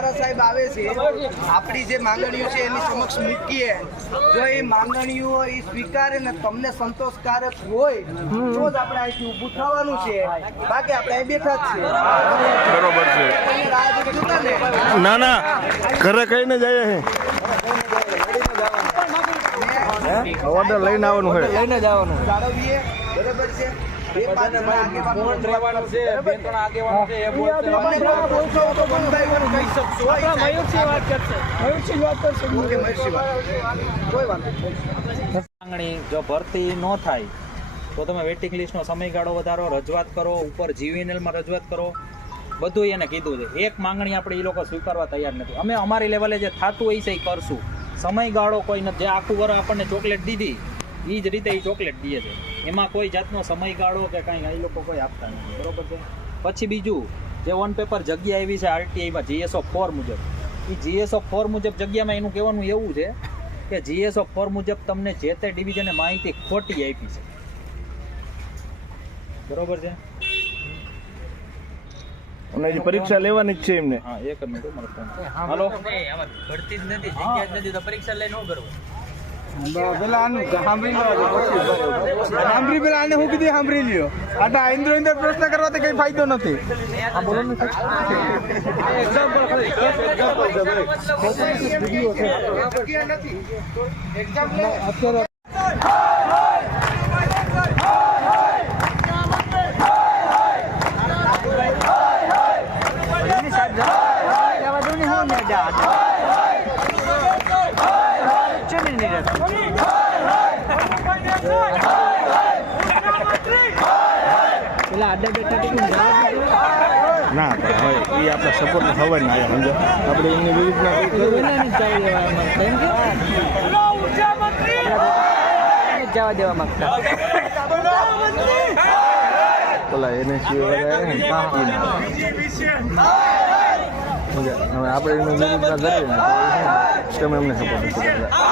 અમારા સાહેબ આવે છે, આપણી જે માંગણીઓ છે એની સમક્ષ મૂકીએ, જો એ માંગણીઓ એ સ્વીકારે ને તમને સંતોષકારક હોય તો જ આપણે અહીંથી ઊભું થવાનું છે, બાકી આપણે અહીં બેઠા જ છે. બરોબર છે. ના ના ઘરે કહીને જઈએ ઓર્ડર લઈને આવવાનું હોય, લઈને જવાનું જાળવીએ. બરોબર છે. બે પાંચ જણા આગેવાનો રહેવાનું છે, બે ત્રણ આગેવાનો છે, એ બોલશે તમને બોલશો તો બંધાઈ કહી શકશો. મયુરસિંહ વાત કરશે, મયુરસિંહ વાત કરશે. ઓકે મયુરસિંહ વાત કોઈ વાત નહીં. માંગણી જો ભરતી ન થાય તો તમે વેઇટિંગ લિસ્ટનો સમયગાળો વધારો, રજૂઆત કરો, ઉપર જીવીએનએલમાં રજૂઆત કરો, બધું એને કીધું છે. એક માંગણી આપણે એ લોકો સ્વીકારવા તૈયાર નથી. અમે અમારી લેવલે જે થતું હોય છે એ કરશું. સમયગાળો કોઈ નથી. જે આખું વર્ષ આપણને ચોકલેટ દીધી એ જ રીતે એ ચોકલેટ દે છે. એમાં કોઈ જાતનો સમયગાળો કે કાંઈ એ લોકો કોઈ આપતા નથી. બરોબર છે. પછી બીજું જે ઓન પેપર જગ્યા આવી છે આરટીઆઈમાં GS/4 મુજબ, એ GS/4 મુજબ જગ્યામાં એનું કહેવાનું એવું છે કે GS/4 મુજબ તમને જે તે ડિવિઝને માહિતી ખોટી આપી છે. બરોબર છે. અને હજી પરીક્ષા લેવાની જ છે એમને. હા, એક મિનિટ મારો ફોન. હાલો, ભરતી જ નથી, જગ્યા જ નથી, તો પરીક્ષા લઈ ન કરવું. પેલા આનું સાંભળી લો, સાંભળી પેલા આને હું કીધું સાંભળી લ્યો. આટા ઇન્દ્ર ઇન્દ્ર પ્રશ્ન કરવાથી કઈ ફાયદો નથી. હા બોલો ને એક્ઝામ્પલ ના પણ હવે એ આપણા સપોર્ટ થવા ને આવ્યા સમજો આપણે એમની વિરુદ્ધમાં જવા દેવા માંગતા પેલા એને સિવાય હવે આપણે એમની વિરુદ્ધમાં કરીએ ને તો તમે એમને સપોર્ટ નથી કરતા.